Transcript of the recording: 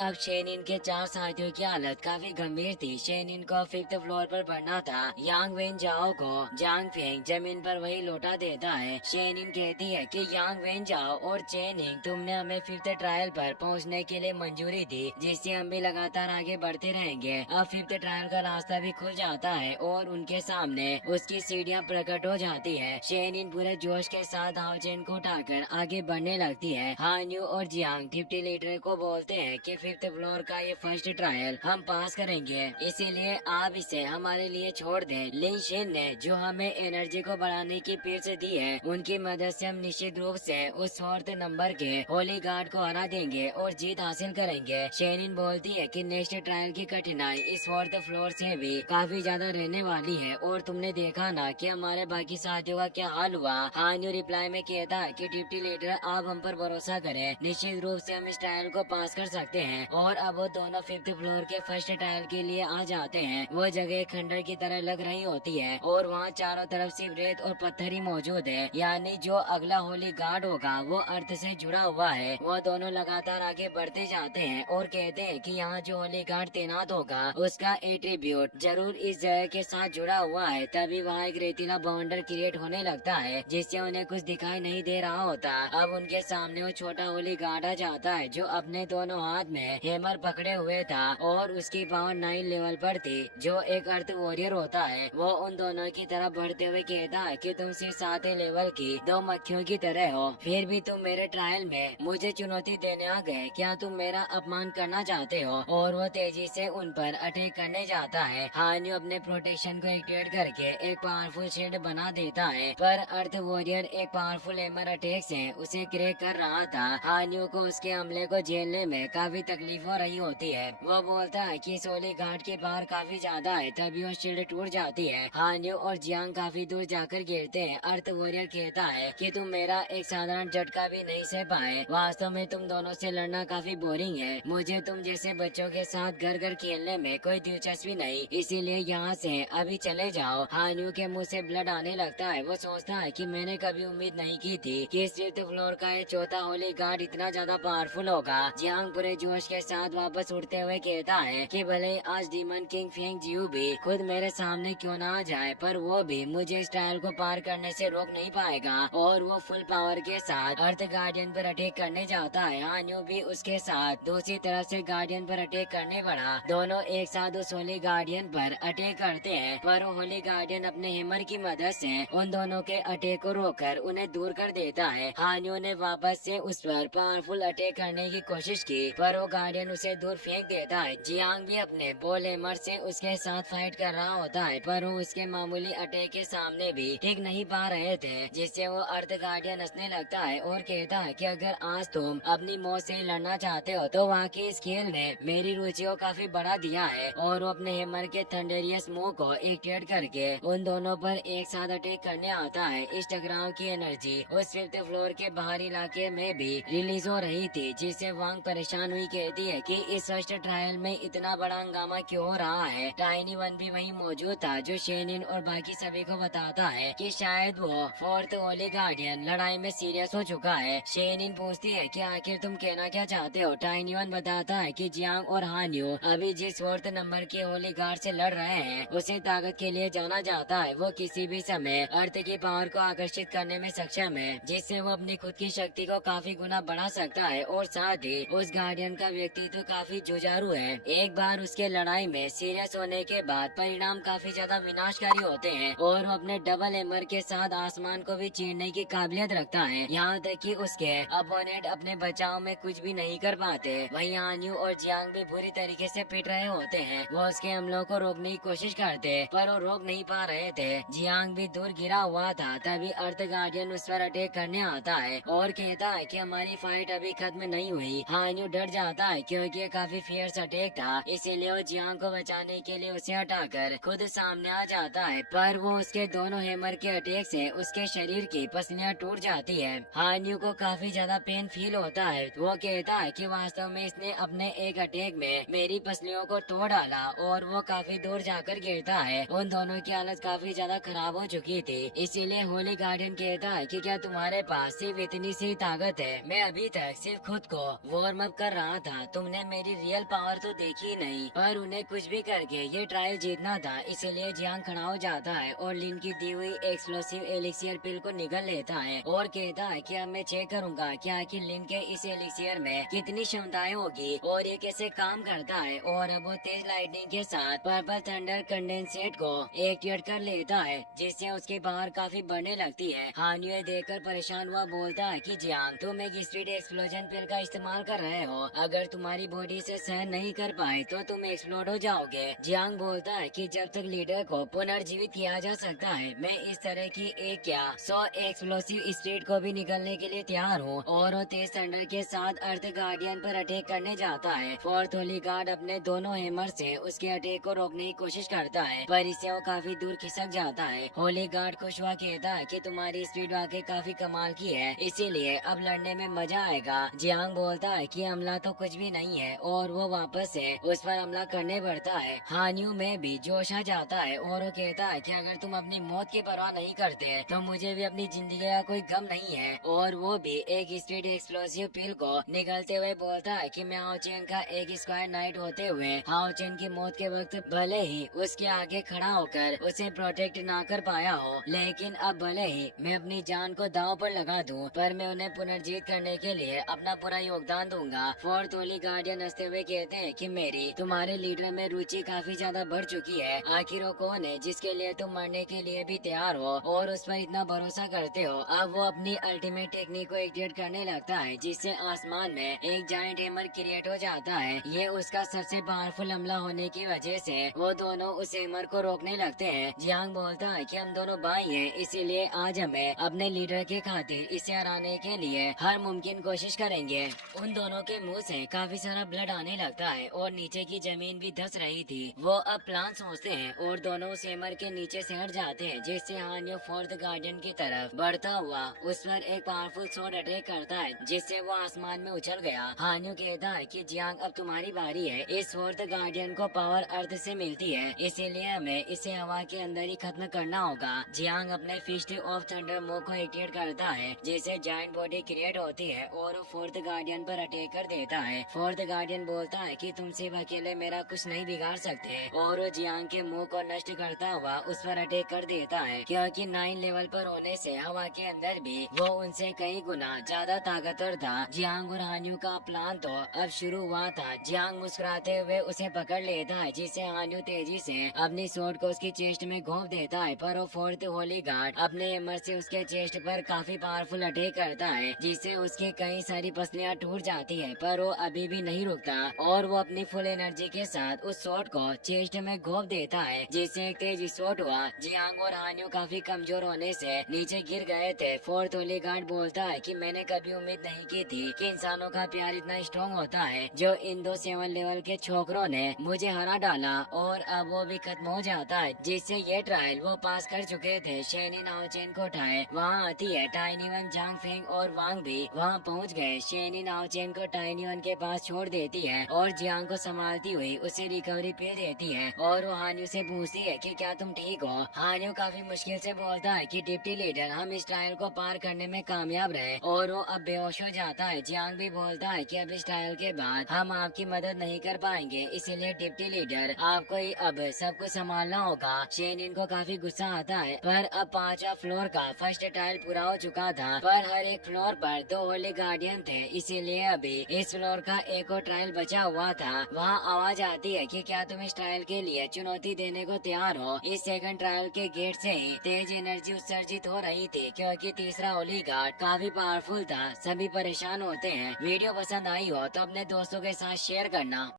अब शेनिन के चार साथियों की हालत काफी गंभीर थी। शेनिन को फिफ्थ फ्लोर पर बढ़ना था। यांग वेन जाओ को जांग फेंग जमीन पर वही लौटा देता है। शेनिन कहती है कि यांग वेन जाओ और चेनिंग, तुमने हमें फिफ्थ ट्रायल पर पहुंचने के लिए मंजूरी दी, जिससे हम भी लगातार आगे बढ़ते रहेंगे। अब फिफ्थ ट्रायल का रास्ता भी खुल जाता है और उनके सामने उसकी सीढ़ियां प्रकट हो जाती है। शेनिन पूरे जोश के साथ हाओचेन को उठाकर आगे बढ़ने लगती है। हान्यू और जियांग डिप्टी लीडर को बोलते हैं कि फिफ्थ फ्लोर का ये फर्स्ट ट्रायल हम पास करेंगे, इसीलिए आप इसे हमारे लिए छोड़ दें। लिन शिन ने जो हमें एनर्जी को बढ़ाने की पिट्स दी है, उनकी मदद से हम निश्चित रूप से उस फोर्थ नंबर के होली गार्ड को हरा देंगे और जीत हासिल करेंगे। शेनिन बोलती है कि नेक्स्ट ट्रायल की कठिनाई इस फोर्थ फ्लोर से भी काफी ज्यादा रहने वाली है और तुमने देखा ना कि हमारे बाकी साथियों का क्या हाल हुआ। हान्यू रिप्लाई में कहता है कि डिप्टी लीडर आप हम पर भरोसा करें, निश्चित रूप से हम इस ट्रायल को पास कर सकते हैं। और अब वो दोनों फिफ्थ फ्लोर के फर्स्ट ट्रायल के लिए आ जाते हैं। वो जगह खंडर की तरह लग रही होती है और वहाँ चारों तरफ सिर्फ रेत और पत्थर ही मौजूद है, यानी जो अगला होली गार्ड होगा वो अर्थ से जुड़ा हुआ है। वो दोनों लगातार आगे बढ़ते जाते हैं और कहते हैं कि यहाँ जो होली गार्ड तैनात होगा उसका एट्रीब्यूट जरूर इस जगह के साथ जुड़ा हुआ है। तभी वहाँ एक रेतीला बवंडर क्रिएट होने लगता है, जिससे उन्हें कुछ दिखाई नहीं दे रहा होता। अब उनके सामने वो छोटा होली गार्ड आ जाता है जो अपने दोनों हाथ में हैमर पकड़े हुए था और उसकी पावर 9 लेवल पर थी, जो एक अर्थ वॉरियर होता है। वो उन दोनों की तरफ बढ़ते हुए कहता है कि तुम सिर्फ 7 लेवल की दो मक्खियों की तरह हो, फिर भी तुम मेरे ट्रायल में मुझे चुनौती देने आ गए। क्या तुम मेरा अपमान करना चाहते हो? और वो तेजी से उन पर अटैक करने जाता है। हान्यू अपने प्रोटेक्शन को एक्टिवेट करके एक पावरफुल शील्ड बना देता है, पर अर्थ वॉरियर एक पावरफुल हैमर अटैक से उसे क्रैक कर रहा था। हान्यू को उसके हमले को झेलने में काफी तकलीफ हो रही होती है। वो बोलता है कि सोली घाट की पावर काफी ज्यादा है, तभी वो शील्ड टूट जाती है। हान्यू और जियांग काफी दूर जाकर गिरते हैं। अर्थ वॉरियर कहता है कि तुम मेरा एक साधारण झटका भी नहीं सह पाए, वास्तव में तुम दोनों से लड़ना काफी बोरिंग है। मुझे तुम जैसे बच्चों के साथ घर घर खेलने में कोई दिलचस्पी नहीं, इसीलिए यहाँ से अभी चले जाओ। हान्यू के मुंह से ब्लड आने लगता है। वो सोचता है कि मैंने कभी उम्मीद नहीं की थी कि फिफ्थ फ्लोर का ये चौथा होली गार्ड इतना ज्यादा पावरफुल होगा। जियांग पूरे जोश के साथ वापस उड़ते हुए कहता है कि भले आज डीमन किंग फेंग जियू भी खुद मेरे सामने क्यों ना आ जाए, पर वो भी मुझे इस ट्रायल को पार करने से रोक नहीं पाएगा। और वो फुल पावर के साथ अर्थ गार्डियन पर अटैक करने जाता है। हान्यू भी उसके साथ दूसरी तरफ से गार्डियन पर अटैक करने बढ़ा। दोनों एक साथ उस होली गार्डियन पर अटैक करते हैं, पर होली गार्डियन अपने हैमर की मदद से उन दोनों के अटैक को रोककर उन्हें दूर कर देता है। हान्यू ने वापस से उस पर पावरफुल अटैक करने की कोशिश की, पर वो गार्डियन उसे दूर फेंक देता है। जियांग भी अपने बॉल हैमर से उसके साथ फाइट कर रहा होता है, पर वो उसके मामूली अटैक के सामने भी टिक नहीं पा रहे थे, जिससे वो अर्थ गार्डियन हंसने लगता है और कहता है कि अगर आज तुम अपनी मौत से लड़ना चाहते हो तो वाकई इस खेल ने मेरी रुचि को काफी बढ़ा दिया है। और वो अपने हैमर के थंडरियस मुंह को एक्टिवेट करके उन दोनों पर एक साथ अटैक करने आता है। इस टकराव की एनर्जी उस फिफ्थ फ्लोर के बाहरी इलाके में भी रिलीज हो रही थी, जिससे वांग परेशान हुई कहती है कि इस फर्स्ट ट्रायल में इतना बड़ा हंगामा क्यों हो रहा है। टाइनी वन भी वहीं मौजूद था, जो शेनिन और बाकी सभी को बताता है कि शायद वो फोर्थ होली गार्डियन लड़ाई में सीरियस हो चुका है। शेनिन पूछती है कि आखिर तुम कहना क्या चाहते हो। टाइनी वन बताता है कि जियांग और हान्यू अभी जिस फोर्थ नंबर के होली गार्ड से लड़ रहे हैं उसे ताकत के लिए जाना जाता है। वो किसी भी समय अर्थ की पावर को आकर्षित करने में सक्षम है, जिससे वो अपनी खुद की शक्ति को काफी गुना बढ़ा सकता है। और साथ ही उस गार्डियन का व्यक्तित्व काफी जुझारू है। एक बार उसके लड़ाई में सीरियस होने के बाद परिणाम काफी ज्यादा विनाशकारी होते हैं और वो अपने डबल हैमर के साथ आसमान को भी चीरने की काबिलियत रखता है, यहाँ तक कि उसके अपोनेंट अपने बचाव में कुछ भी नहीं कर पाते। वहीं हान्यू और जियांग भी बुरी तरीके से पिट रहे होते हैं। वो उसके हमलों को रोकने की कोशिश करते, पर वो रोक नहीं पा रहे थे। जियांग भी दूर गिरा हुआ था, तभी अर्थ गार्डियन उस पर अटैक करने आता है और कहता है कि हमारी फाइट अभी खत्म नहीं हुई। हान्यू डर जाता है क्योंकि ये काफी फियर्स अटैक था, इसीलिए वो जियांग को बचाने के लिए उसे हटाकर खुद सामने आ जाता है, पर वो उसके दोनों हैमर के अटैक से उसके शरीर की पसलियां टूट जाती है। हान्यू को काफी ज्यादा पेन फील होता है। वो कहता है कि वास्तव में इसने अपने एक अटैक में मेरी पसलियों को तोड़ डाला और वो काफी दूर जाकर गिरता है। उन दोनों की हालत काफी ज्यादा खराब हो चुकी थी, इसीलिए होली गार्डियन कहता है कि क्या तुम्हारे पास सिर्फ इतनी सी ताकत है? मैं अभी तक सिर्फ खुद को वार्म अप कर रहा था, तुमने मेरी रियल पावर तो देखी नहीं, पर उन्हें कुछ भी करके ये ट्रायल जीतना था। इसीलिए जियांग खड़ा हो जाता है और लिन की दी हुई एक्सप्लोसिव एलिक्सियर पिल को निगल लेता है और कहता है कि अब मैं चेक करूंगा कि आखिर लिन के इस एलिक्सियर में कितनी क्षमताएं होगी और ये कैसे काम करता है। और अब वो तेज लाइटनिंग के साथ पर्पल थंडर कंडेंसेट को एक्टिवेट कर लेता है, जिससे उसकी पावर काफी बढ़ने लगती है। हान्यू ये देखकर परेशान हुआ बोलता है कि जियांग, तुम एक स्पीड एक्सप्लोजन पिल का इस्तेमाल कर रहे हो, अगर तुम्हारी बॉडी से सहन नहीं कर पाए तो तुम एक्सप्लोड हो जाओगे। जियांग बोलता है कि जब तक लीडर को पुनर्जीवित किया जा सकता है, मैं इस तरह की एक क्या 100 एक्सप्लोसिव स्पीड को भी निकलने के लिए तैयार हूँ। और वो तेज थंडर के साथ अर्थ गार्डियन पर अटैक करने जाता है। फोर्थ होली गार्ड अपने दोनों हैमर से उसके अटैक को रोकने की कोशिश करता है, पर इससे वो काफी दूर खिसक जाता है। होली गार्ड खुश हुआ कहता है कि तुम्हारी स्पीड वाकई काफी कमाल की है, इसीलिए अब लड़ने में मजा आएगा। जियांग बोलता है कि हमला तो कुछ भी नहीं है और वो वापस से उस पर हमला करने बढ़ता है। हान्यू में भी जोश आ जाता है और वो कहता है कि अगर तुम अपनी मौत की परवाह नहीं करते तो मुझे भी अपनी जिंदगी का कोई गम नहीं है। और वो भी एक स्पीड एक्सप्लोसिव पिल को निगलते हुए बोलता है कि मैं हाओचेन का एक स्क्वायर नाइट होते हुए हाओचेन की मौत के वक्त भले ही उसके आगे खड़ा होकर उसे प्रोटेक्ट ना कर पाया हो, लेकिन अब भले ही मैं अपनी जान को दांव पर लगा दूं, पर मैं उन्हें पुनर्जीवित करने के लिए अपना पूरा योगदान दूंगा। फोर्थ होली गार्डियन हंसते हुए कहते हैं कि मेरी तुम्हारे लीडर में रुचि काफी ज्यादा बढ़ चुकी है। आखिर वो कौन है जिसके लिए तुम मरने के लिए भी तैयार हो और उस पर इतना भरोसा करते हो। अब वो अपनी अल्टीमेट टेक्निक को एक्टिवेट करने लगता है, जिससे आसमान में एक जायंट हैमर क्रिएट हो जाता है। ये उसका सबसे पावरफुल हमला होने की वजह से वो दोनों उस हैमर को रोकने लगते हैं। जियांग बोलता है कि हम दोनों भाई हैं, इसीलिए आज हमें अपने लीडर के खातिर इसे हराने के लिए हर मुमकिन कोशिश करेंगे। उन दोनों के मुंह से काफी सारा ब्लड आने लगता है और नीचे की जमीन भी धंस रही थी। वो अब प्लान सोचते हैं और दोनों उस हैमर के नीचे से हट जाते हैं, जिससे हान्यू फोर्थ गार्डियन की तरफ बढ़ता हुआ उस पर एक पावरफुल शॉट अटैक करता है, जिससे वो आसमान में उछल गया। हान्यू कहता है कि जियांग अब तुम्हारी बारी है। इस फोर्थ गार्डियन को पावर अर्थ से मिलती है, इसीलिए हमें इसे हवा के अंदर ही खत्म करना होगा। जियांग अपने फिस्ट ऑफ थंडर मूव को एक्टिवेट करता है, जिससे जायंट बॉडी क्रिएट होती है और वो फोर्थ गार्डियन पर अटैक कर देता है। फोर्थ गार्डियन बोलता है कि तुम सिर्फ अकेले मेरा कुछ नहीं बिगाड़ सकते और वो जियांग के मुंह को नष्ट करता हुआ उस पर अटैक कर देता है, क्योंकि 9 लेवल पर होने से हवा के अंदर भी वो उनसे कई गुना ज्यादा ताकतवर था। जियांग और हान्यू का प्लान तो अब शुरू हुआ था। जियांग मुस्कुराते हुए उसे पकड़ लेता है, जिससे हान्यू तेजी से अपनी स्वॉर्ड को उसकी चेस्ट में घोंप देता है, पर वो फोर्थ होली गार्ड अपने हैमर से उसके चेस्ट पर काफी पावरफुल अटैक करता है, जिससे उसकी कई सारी पसलियां टूट जाती है, पर वो अभी भी नहीं रुकता और वो अपनी फुल एनर्जी के साथ उस शॉट को चेस्ट में घोंप देता है, जिससे एक तेज शॉट हुआ। जियांग और हान्यू काफी कमजोर होने से नीचे गिर गए थे। फोर्थ होली गार्ड बोलता है कि मैंने कभी उम्मीद नहीं की थी कि इंसानों का प्यार इतना स्ट्रॉन्ग होता है, जो इन दो 7 लेवल के छोकरों ने मुझे हरा डाला और अब वो भी खत्म हो जाता है, जिससे ये ट्रायल वो पास कर चुके थे। शेनिन हाओचेन को उठाए वहाँ आती है। टाइनी वन, जांग फेंग और वांग भी वहाँ पहुँच गए। शेनिन हाओचेन को टाइनी वन के पास छोड़ देती है और जियांग को संभालती हुई उसे रिकवरी पे देती है और वो हान्यू से पूछती है कि क्या तुम ठीक हो। हान्यू काफी मुश्किल से बोलता है कि डिप्टी लीडर, हम इस ट्रायल को पार करने में कामयाब रहे, और वो अब बेहोश हो जाता है। जियांग भी बोलता है कि अब इस ट्रायल के बाद हम आपकी मदद नहीं कर पाएंगे, इसीलिए डिप्टी लीडर आपको ही अब सब कुछ संभालना होगा। शेनिन को काफी गुस्सा आता है, पर अब 5वां फ्लोर का फर्स्ट ट्रायल पूरा हो चुका था, पर हर एक फ्लोर पर 2 होली गार्डियन थे, इसीलिए अभी इस फ्लोर का एक और ट्रायल बचा हुआ था। वहाँ आवाज आती है कि क्या तुम इस ट्रायल के लिए चुनौती देने को तैयार हो। इस सेकंड ट्रायल के गेट से ही तेज एनर्जी उत्सर्जित हो रही थी, क्योंकि तीसरा होली गार्ड काफी पावरफुल था। सभी परेशान होते हैं। वीडियो पसंद आई हो तो अपने दोस्तों के साथ शेयर करना।